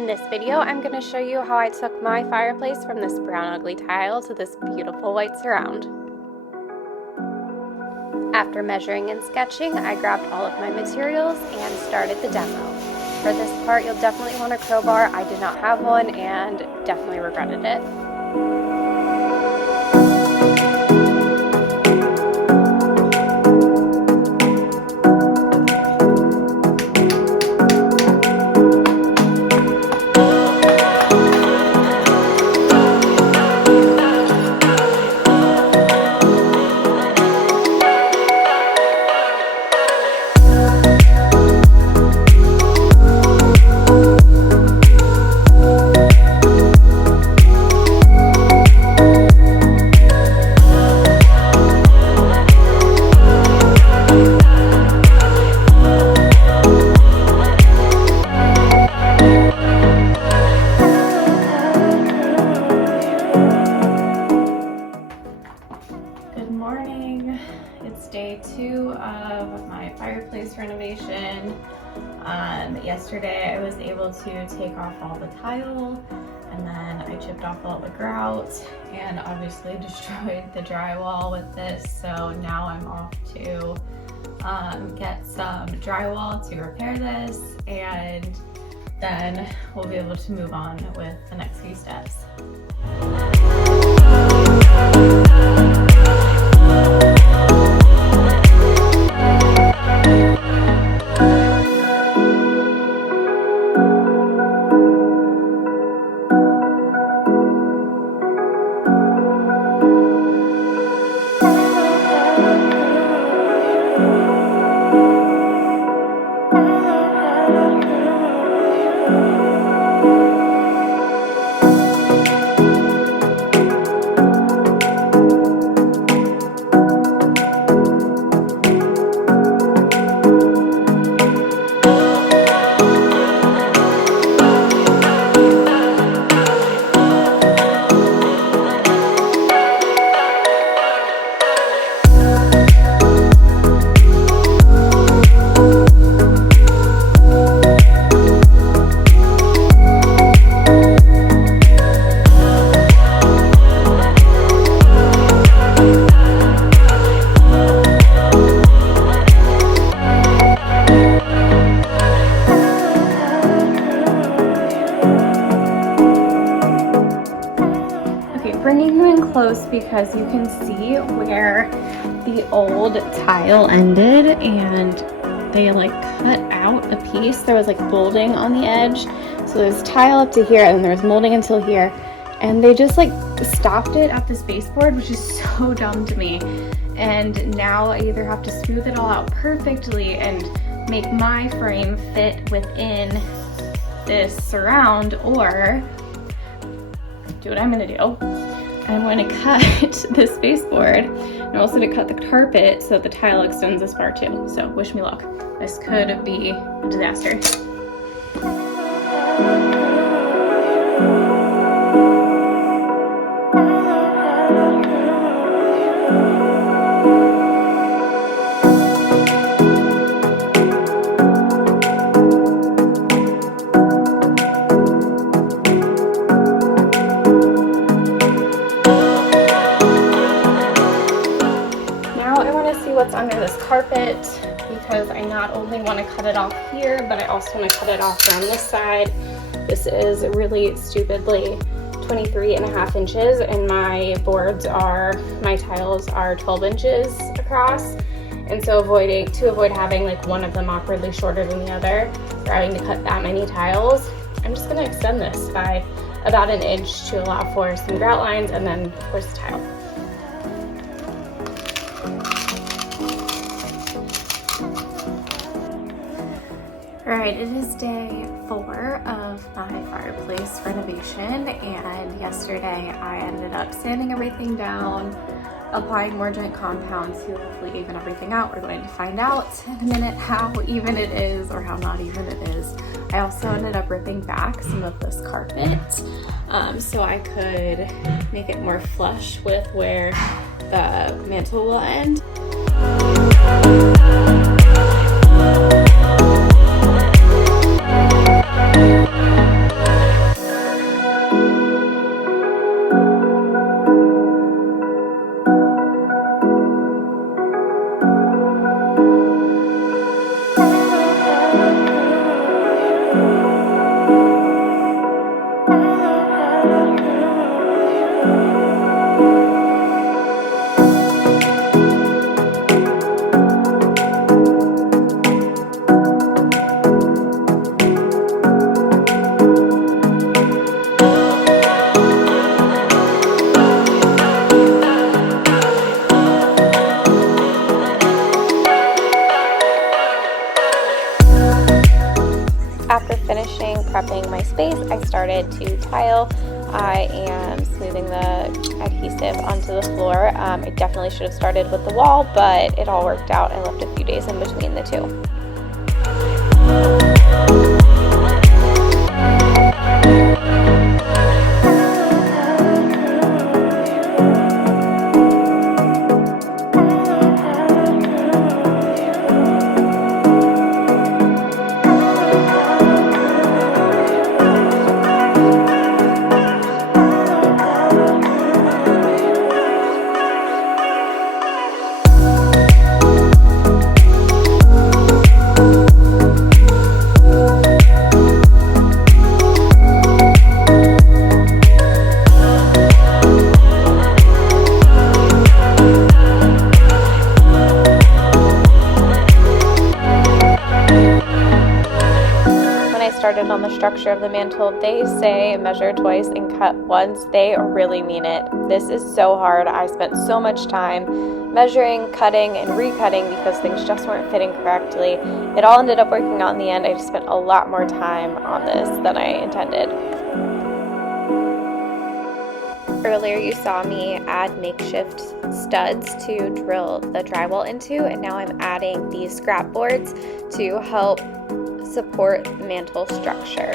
In this video, I'm going to show you how I took my fireplace from this brown ugly tile to this beautiful white surround. After measuring and sketching, I grabbed all of my materials and started the demo. For this part, you'll definitely want a crowbar. I did not have one and definitely regretted it. It's day 2 of my fireplace renovation. Yesterday I was able to take off all the tile, and then I chipped off all the grout and obviously destroyed the drywall with this. So now I'm off to get some drywall to repair this, and then we'll be able to move on with the next few steps. Bringing you in close because you can see where the old tile ended, and they like cut out a piece. There was like molding on the edge, so there's tile up to here and then there was molding until here, and they just like stopped it at this baseboard, which is so dumb to me. And now I either have to smooth it all out perfectly and make my frame fit within this surround, or do what I'm gonna do. I'm going to cut this baseboard, and I'm also going to cut the carpet so that the tile extends this far too. So wish me luck. This could be a disaster. What's under this carpet, because I not only want to cut it off here, but I also want to cut it off around this side. This is really stupidly 23.5 inches, and my tiles are 12 inches across. And so to avoid having like one of them awkwardly shorter than the other, or having to cut that many tiles, I'm just going to extend this by about 1 inch to allow for some grout lines, and then of course the tile. Alright, it is day 4 of my fireplace renovation, and yesterday I ended up sanding everything down, applying more joint compound to hopefully even everything out. We're going to find out in a minute how even it is or how not even it is. I also ended up ripping back some of this carpet so I could make it more flush with where the mantle will end. clearing my space, I started to tile. I am smoothing the adhesive onto the floor. I definitely should have started with the wall, but it all worked out. I left a few days in between the two. Started on the structure of the mantle, they say measure twice and cut once. They really mean it. This is so hard. I spent so much time measuring, cutting, and recutting because things just weren't fitting correctly. It all ended up working out in the end. I just spent a lot more time on this than I intended. Earlier you saw me add makeshift studs to drill the drywall into, and now I'm adding these scrap boards to help support the mantle structure.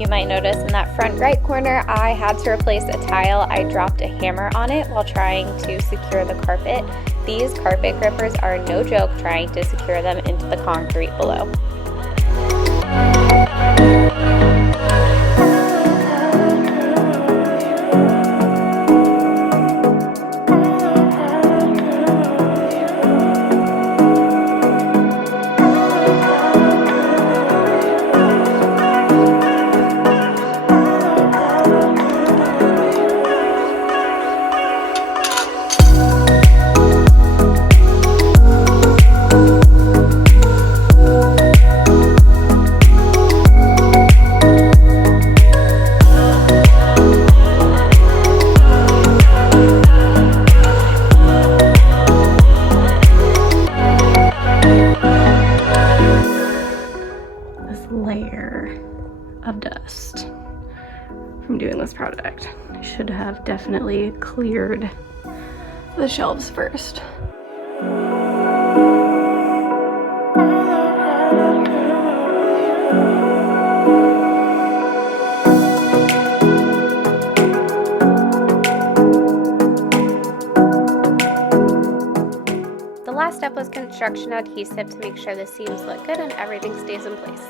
You might notice in that front right corner, I had to replace a tile. I dropped a hammer on it while trying to secure the carpet. These carpet grippers are no joke trying to secure them into the concrete below. Layer of dust from doing this project. I should have definitely cleared the shelves first. The last step was construction adhesive to make sure the seams look good and everything stays in place.